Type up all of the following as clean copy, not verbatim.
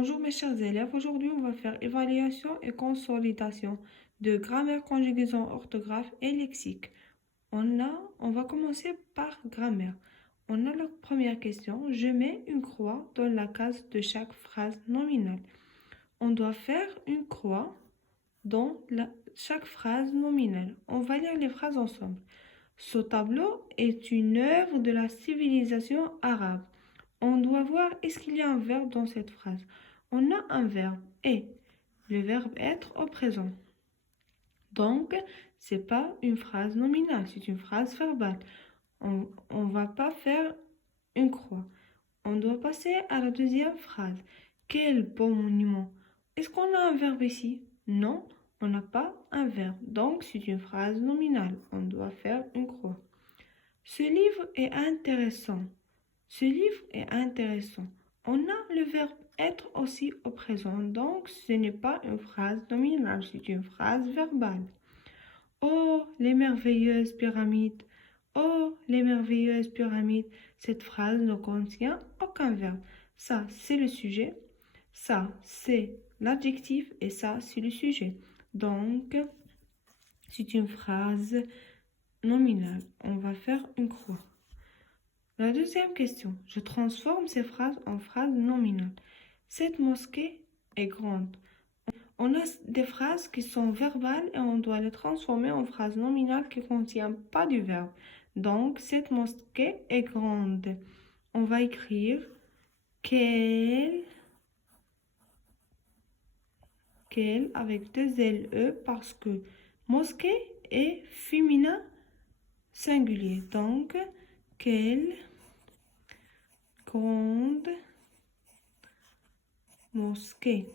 Bonjour mes chers élèves, aujourd'hui on va faire évaluation et consolidation de grammaire, conjugaison, orthographe et lexique. On va commencer par grammaire. On a la première question, je mets une croix dans la case de chaque phrase nominale. On doit faire une croix dans chaque phrase nominale. On va lire les phrases ensemble. Ce tableau est une œuvre de la civilisation arabe. On doit voir, est-ce qu'il y a un verbe dans cette phrase? On a un verbe et le verbe être au présent. Donc, c'est pas une phrase nominale, c'est une phrase verbale. On va pas faire une croix. On doit passer à la deuxième phrase. Quel beau monument! Est-ce qu'on a un verbe ici? Non, on n'a pas un verbe. Donc, c'est une phrase nominale. On doit faire une croix. Ce livre est intéressant. Ce livre est intéressant. On a le verbe être aussi au présent, donc ce n'est pas une phrase nominale, c'est une phrase verbale. Oh, les merveilleuses pyramides! Oh, les merveilleuses pyramides! Cette phrase ne contient aucun verbe. Ça, c'est le sujet. Ça, c'est l'adjectif et ça, c'est le sujet. Donc, c'est une phrase nominale. On va faire une croix. La deuxième question, je transforme ces phrases en phrases nominales. Cette mosquée est grande. On a des phrases qui sont verbales et on doit les transformer en phrases nominales qui ne contiennent pas du verbe. Donc, cette mosquée est grande. On va écrire quelle avec deux LE parce que mosquée est féminin singulier. Donc, quelle grande mosquée.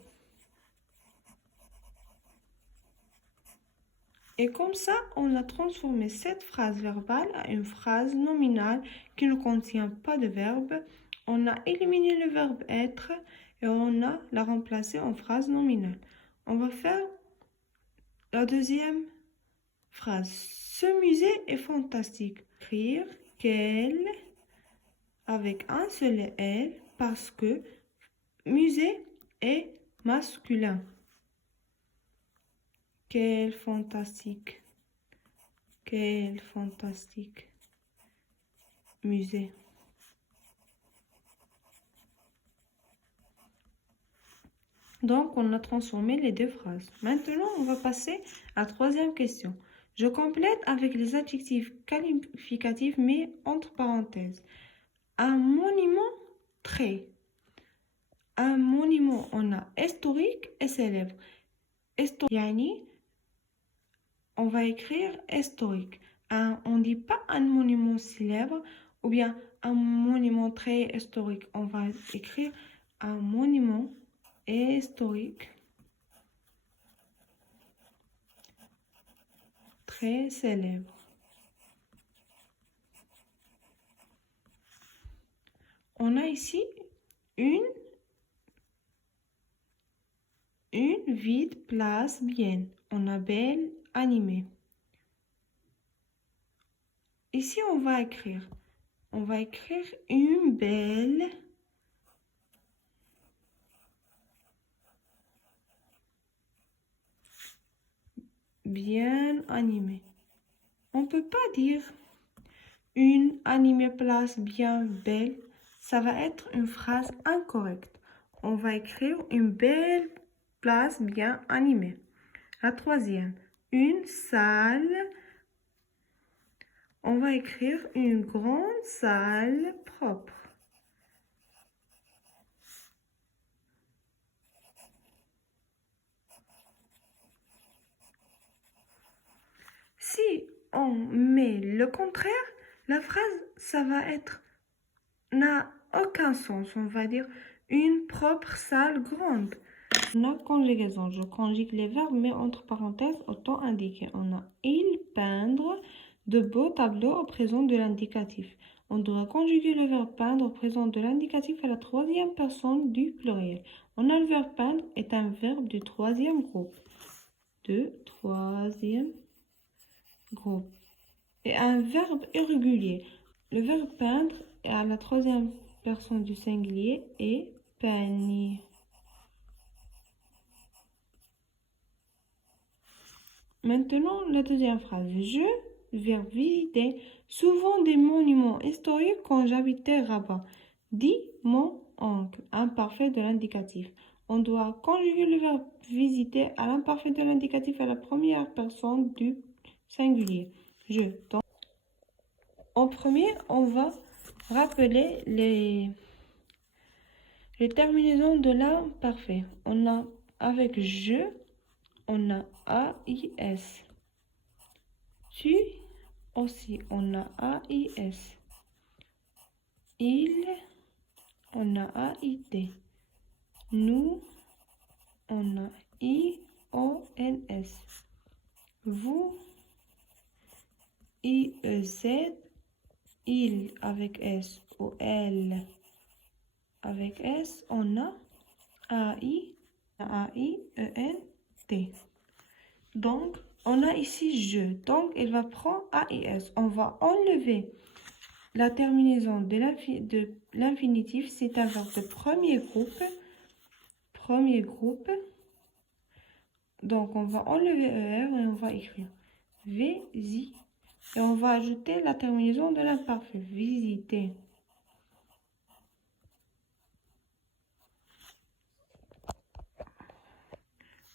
Et comme ça, on a transformé cette phrase verbale à une phrase nominale qui ne contient pas de verbe. On a éliminé le verbe être et on a la remplacé en phrase nominale. On va faire la deuxième phrase. Ce musée est fantastique. Écrire quel avec un seul L parce que musée est masculin. Quel fantastique musée. Donc, on a transformé les deux phrases. Maintenant, on va passer à la troisième question. Je complète avec les adjectifs qualificatifs mais entre parenthèses. Un monument très. Un monument, on a historique et célèbre. Historique, on va écrire historique. On ne dit pas un monument célèbre ou bien un monument très historique. On va écrire un monument historique très célèbre. On a ici une vide place bien. On a belle animée. Ici, on va écrire une belle bien animée. On ne peut pas dire une animée place bien belle. Ça va être une phrase incorrecte. On va écrire une belle place bien animée. La troisième, une salle. On va écrire une grande salle propre. Si on met le contraire, la phrase, ça va être, n'a aucun sens. On va dire une propre salle grande. On a conjugaison. Je conjugue les verbes, mais entre parenthèses, autant indiqué. On a il peindre de beaux tableaux au présent de l'indicatif. On doit conjuguer le verbe peindre au présent de l'indicatif à la troisième personne du pluriel. On a le verbe peindre est un verbe du troisième groupe. Et un verbe irrégulier. Le verbe peindre est à la troisième personne du singulier et peigner. Maintenant, la deuxième phrase. Je vais visiter souvent des monuments historiques quand j'habitais Rabat. Dit mon oncle, imparfait de l'indicatif. On doit conjuguer le verbe visiter à l'imparfait de l'indicatif à la première personne du singulier. Je. Donc, en premier, on va rappeler les terminaisons de l'imparfait. On a avec je, on a AIS. Tu aussi, on a AIS. Il, on a AIT. Nous, on a IONS. Vous, IEZ. Il avec S ou elle avec S, on a AIENT. Donc, on a ici je. Donc, il va prendre AIS. On va enlever la terminaison de l'infinitif. C'est un verbe de premier groupe. Premier groupe. Donc, on va enlever ER et on va écrire VI. Et on va ajouter la terminaison de l'imparfait. Visiter.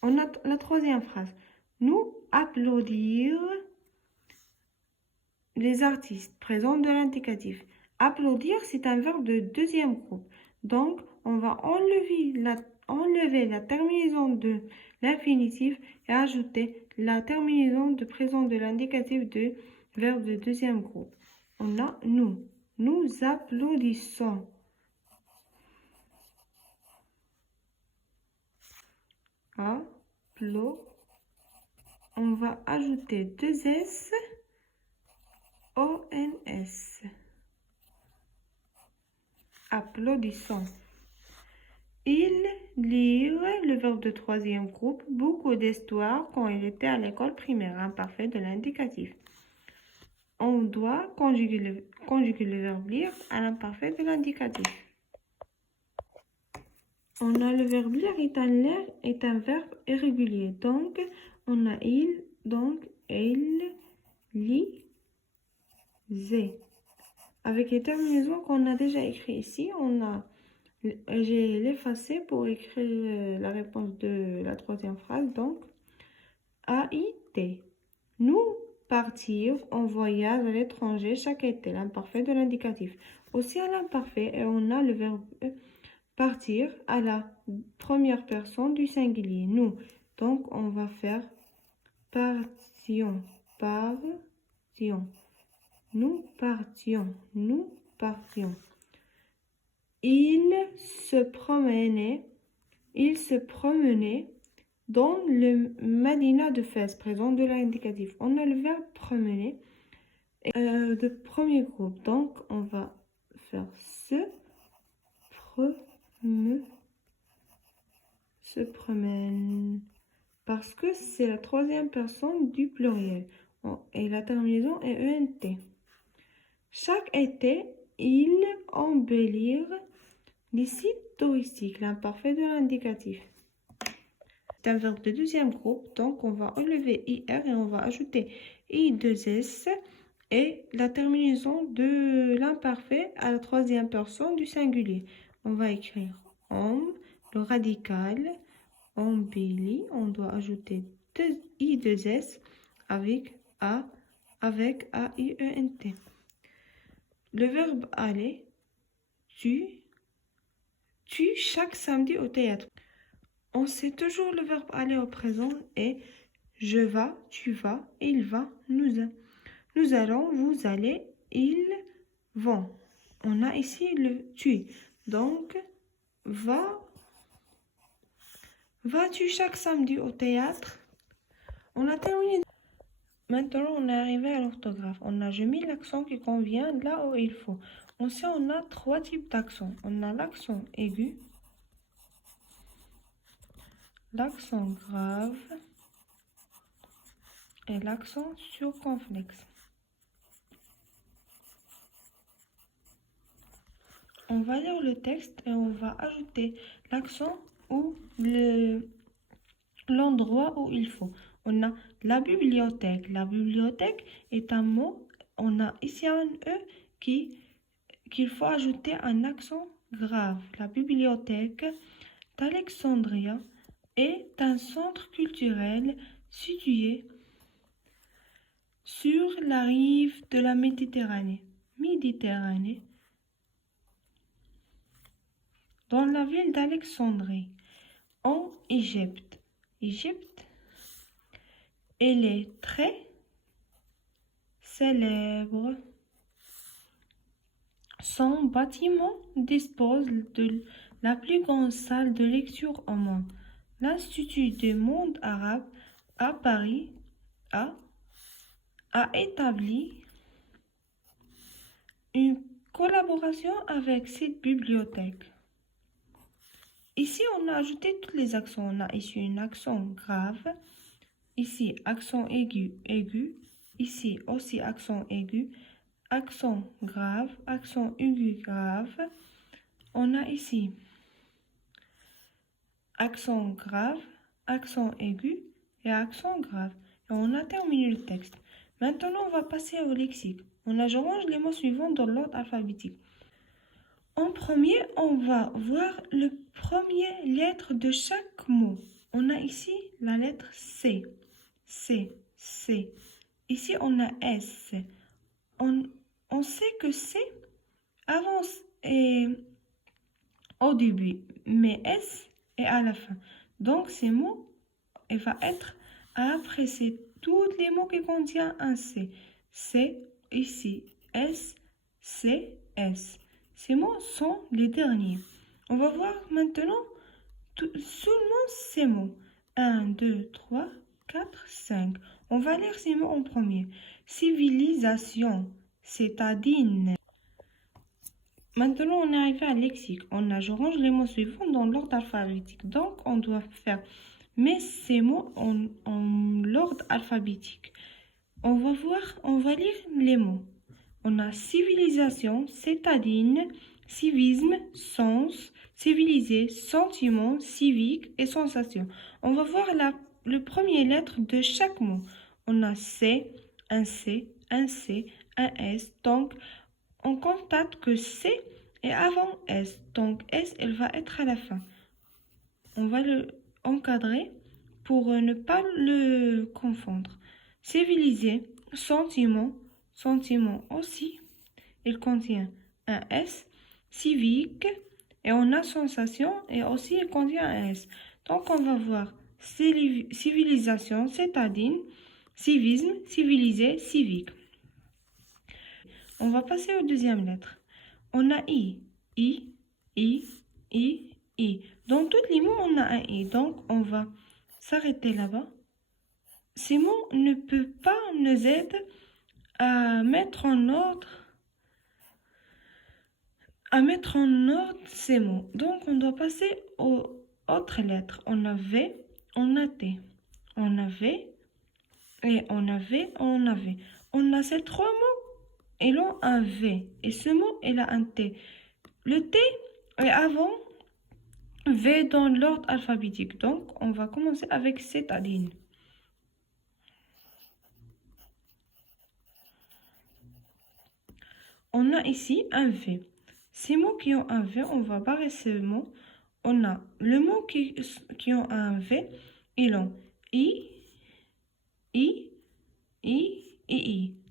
On a la troisième phrase. Nous applaudir les artistes. Présent de l'indicatif. Applaudir, c'est un verbe de deuxième groupe. Donc, on va enlever la terminaison de l'infinitif et ajouter la terminaison de présent de l'indicatif de verbe de deuxième groupe. On a nous. Nous applaudissons. On va ajouter deux S, ONS. Applaudissons. Il lit le verbe de troisième groupe, beaucoup d'histoires quand il était à l'école primaire, imparfait de l'indicatif. On doit conjuguer le verbe lire à l'imparfait de l'indicatif. On a le verbe lire est un verbe irrégulier. Donc, on a il, donc il, lit, zé. Avec les terminaisons qu'on a déjà écrites ici, j'ai l'effacé pour écrire la réponse de la troisième phrase. Donc, AIT. Nous partir en voyage à l'étranger chaque été, l'imparfait de l'indicatif. Aussi à l'imparfait, on a le verbe partir à la première personne du singulier, nous. Donc, on va faire partions, partions. Nous partions, nous partions. Il se promenait dans le Madina de Fès, présent de l'indicatif. On a le verbe promener de premier groupe. Donc, on va faire se promène. Parce que c'est la troisième personne du pluriel. Et la terminaison est ENT. Chaque été, ils embellirent les sites touristiques, l'imparfait de l'indicatif. C'est un verbe de deuxième groupe, donc on va enlever IR et on va ajouter I2S et la terminaison de l'imparfait à la troisième personne du singulier. On va écrire le radical, embellit, on doit ajouter I2S avec AIENT. Le verbe aller, tu chaque samedi au théâtre. On sait toujours le verbe aller au présent et je vas, tu vas, il va, nous allons, vous allez, ils vont. On a ici le tu. Donc, vas-tu chaque samedi au théâtre? On a terminé. Maintenant, on est arrivé à l'orthographe. On a mis l'accent qui convient là où il faut. Ensuite, on a trois types d'accents. On a l'accent aigu, l'accent grave et l'accent circonflexe. On va lire le texte et on va ajouter l'accent ou l'endroit où il faut. On a la bibliothèque. La bibliothèque est un mot. On a ici un E qu'il faut ajouter un accent grave. La bibliothèque d'Alexandria est un centre culturel situé sur la rive de la Méditerranée, dans la ville d'Alexandrie, en Égypte. Égypte, elle est très célèbre. Son bâtiment dispose de la plus grande salle de lecture au monde. L'Institut du monde arabe à Paris a établi une collaboration avec cette bibliothèque. Ici, on a ajouté tous les accents. On a ici un accent grave, ici accent aigu, ici aussi accent aigu, accent grave, accent aigu grave. On a ici accent grave, accent aigu et accent grave. Et on a terminé le texte. Maintenant, on va passer au lexique. Je range les mots suivants dans l'ordre alphabétique. En premier, on va voir le premier lettre de chaque mot. On a ici la lettre C. C, C. Ici, on a S. On sait que C avance et au début, mais S est à la fin. Donc, ces mots, il va être après c'est tous les mots qui contiennent un C. C, ici, S, C, S. Ces mots sont les derniers. On va voir maintenant seulement ces mots. 1, 2, 3, 4, 5. On va lire ces mots en premier. Civilisation, citadine. Maintenant, on est arrivé à lexique. Je range les mots suivants dans l'ordre alphabétique. Donc, on doit faire ces mots en l'ordre alphabétique. On va lire les mots. On a civilisation, citadine, civisme, sens, civilisé, sentiment, civique et sensation. On va voir le premier lettre de chaque mot. On a C, un C, un C, un S. Donc, on constate que C est avant S. Donc, S, elle va être à la fin. On va le encadrer pour ne pas le confondre. Civilisé, sentiment, sentiment aussi. Il contient un S. Civique, et on a sensation, et aussi il contient un S. Donc, on va voir civilisation, citadine, civisme, civilisé, civique. On va passer aux deuxième lettre. On a I. Dans tous les mots, on a un I. Donc, on va s'arrêter là-bas. Ces mots ne peuvent pas nous aider à mettre en ordre ces mots. Donc, on doit passer aux autres lettres. On a V, on a T. On a V, et on a V, on a V. On a ces trois mots, ils ont un V. Et ce mot, il a un T. Le T est avant V dans l'ordre alphabétique. Donc, on va commencer avec citadine. On a ici un V. Ces mots qui ont un V, on va barrer ce mot. On a le mot qui ont un V, ils ont I.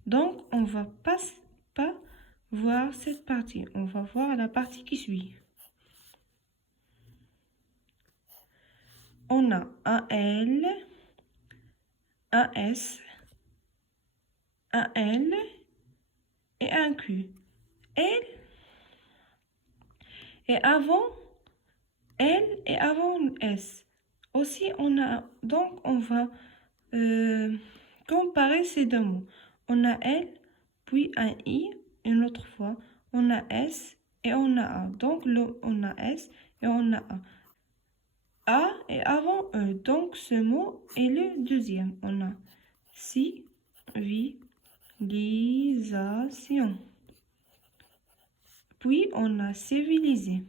Donc, on va pas voir cette partie. On va voir la partie qui suit. On a un L, un S, un L et un Q. L et avant S. Aussi, donc on va comparer ces deux mots. On a L, puis un I, une autre fois. On a S et on a A. Donc, on a S et on a A. A est avant E. Donc, ce mot est le deuxième. On a civilisation. Puis, on a civilisé.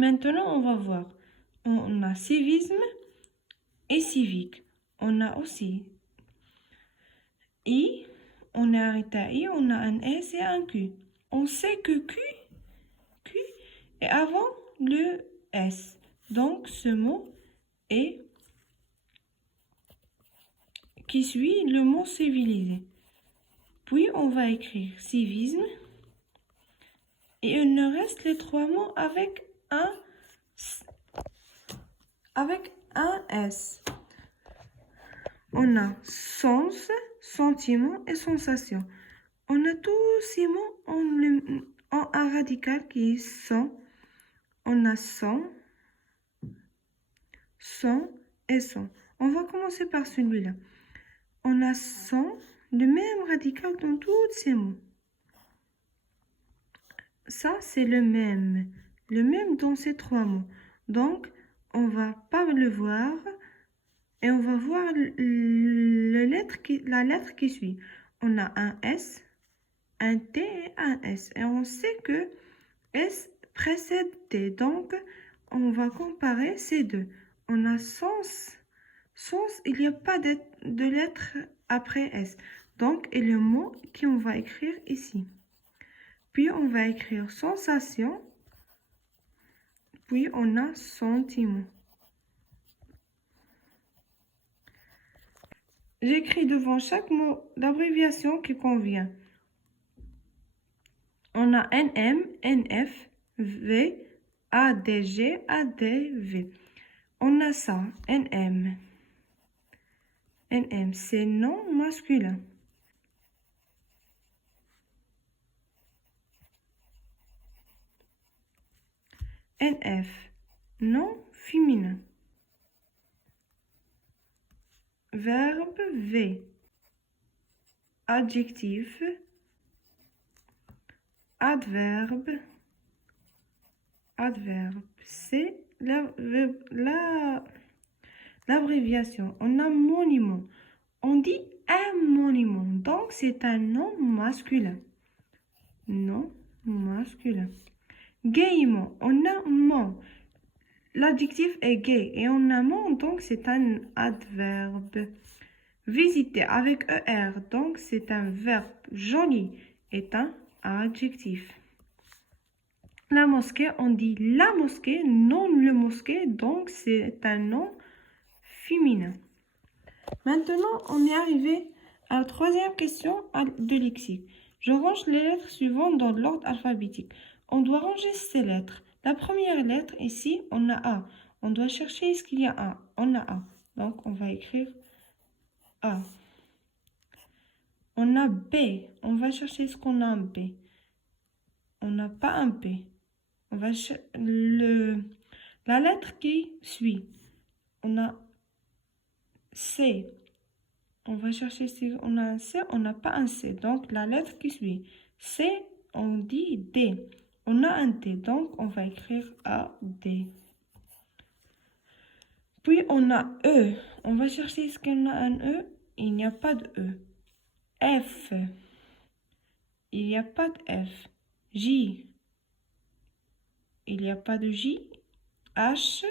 Maintenant, on va voir. On a civisme et civique. On a aussi I, on a arrêté I, on a un S et un Q. On sait que Q est avant le S. Donc, ce mot est qui suit le mot civilisé. Puis, on va écrire civisme. Et il nous reste les trois mots avec un S. On a sens, sentiment et sensation. On a tous ces mots en un radical qui est son. On a son et son. On va commencer par celui-là. On a son, le même radical dans tous ces mots. Ça, c'est le même dans ces trois mots. Donc, on va pas le voir et on va voir la lettre qui suit. On a un S, un T et un S. Et on sait que S précède T. Donc, on va comparer ces deux. On a sens, il n'y a pas de lettre après S. Donc, et le mot qu'on va écrire ici. Puis, on va écrire sensation. Puis, on a sentiment. J'écris devant chaque mot l'abréviation qui convient. On a NM, NF, V, ADG, ADV. On a ça, NM. NM, c'est non masculin. NF, non féminin. Verbe V. Adjectif. Adverbe. C'est l'abréviation. On a monument. On dit un monument. Donc, c'est un nom masculin. Nom masculin. Gaiement. On a mon. L'adjectif est gai. Et on a mon. Donc, c'est un adverbe. Visiter avec ER. Donc, c'est un verbe. Joli est un adjectif. La mosquée, on dit la mosquée, non le mosquée, donc c'est un nom féminin. Maintenant, on est arrivé à la troisième question de lexique. Je range les lettres suivantes dans l'ordre alphabétique. On doit ranger ces lettres. La première lettre, ici, on a A. On doit chercher est-ce qu'il y a A. On a A. Donc, on va écrire A. On a B. On va chercher ce qu'on a un B. On n'a pas un B. On va la lettre qui suit. On a C. On va chercher si on a un C, on n'a pas un C. Donc, la lettre qui suit. C, on dit D. On a un D, donc on va écrire A, D. Puis, on a E. On va chercher est-ce qu'on a un E. Il n'y a pas de E. F. Il n'y a pas de F. J. Il n'y a pas de J. H.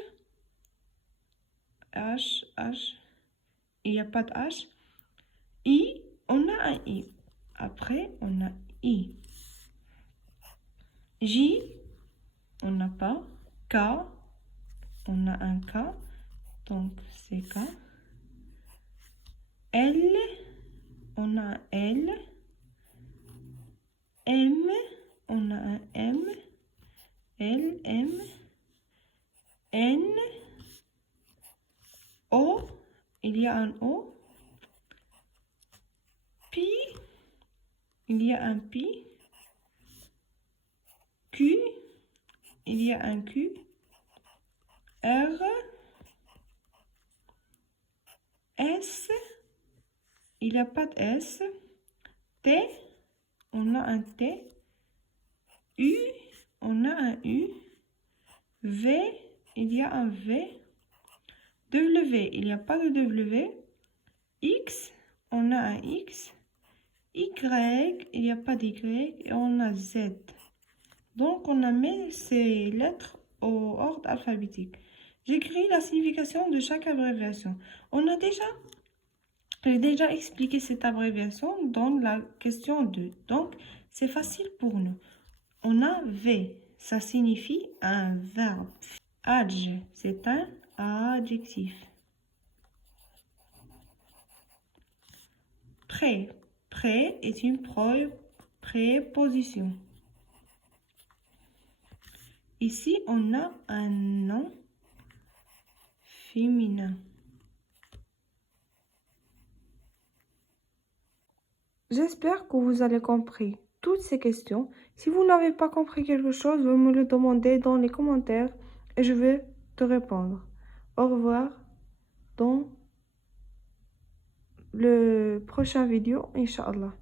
Il n'y a pas de H. I. On a un I. Après, on a I. J. On n'a pas. K. On a un K. Donc, c'est K. L. On a un L. M. On a un M. L, M, N, O, il y a un O, Pi, il y a un Pi, Q, il y a un Q, R, S, il n'y a pas de S, T, on a un T, U, on a un U, V, il y a un V, W, il n'y a pas de W, X, on a un X, Y, il n'y a pas d'Y, et on a Z. Donc, on a mis ces lettres au ordre alphabétique. J'écris la signification de chaque abréviation. J'ai déjà expliqué cette abréviation dans la question 2, donc c'est facile pour nous. On a V, ça signifie un verbe. Adj, c'est un adjectif. Pré, pré est une préposition. Ici, on a un nom féminin. J'espère que vous avez compris toutes ces questions. Si vous n'avez pas compris quelque chose, vous me le demandez dans les commentaires et je vais te répondre. Au revoir dans le prochain vidéo, Inch'Allah.